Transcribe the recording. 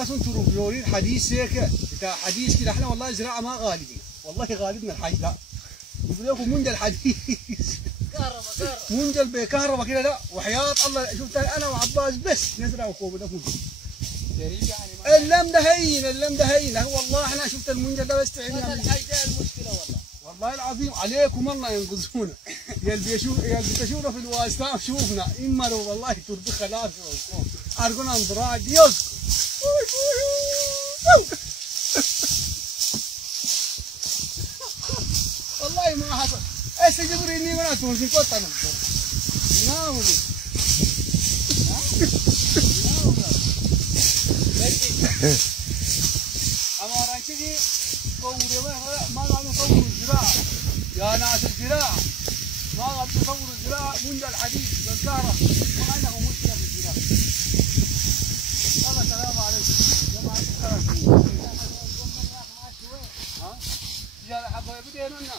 ناس انتم فلورين حديث هيك بتاع حديث كده، احنا والله زراعه ما غالبين، والله غالبنا الحي لا يقول لكم منجل حديث كهرباء منجل بكهرباء كده لا، وحياة الله شفت انا وعباس بس نزرع فوق ده كله. يعني اللم ده هين، اللم ده هين والله. احنا شفت المنجل ده بس تعبنا هذا الحي ده المشكله والله. والله العظيم عليكم الله ينقذونا. يلي بتشوفنا في الواسطة شوفنا امروا والله تربي خلاص ارجونا انضراج يسكت. والله ما حصل. ايش جبريني وانا تونسي كنت انا ناولي اما رانشي قولي ما قالوا صوروا الزراعه يا ناس الزراعه، ما قالوا صوروا الزراعه منجل الحديد بالكهرباء، ما عندهم مشكله في الزراعه. يلا السلام عليكم يا جماعه الخير. ها؟ يا حبايبي بدينا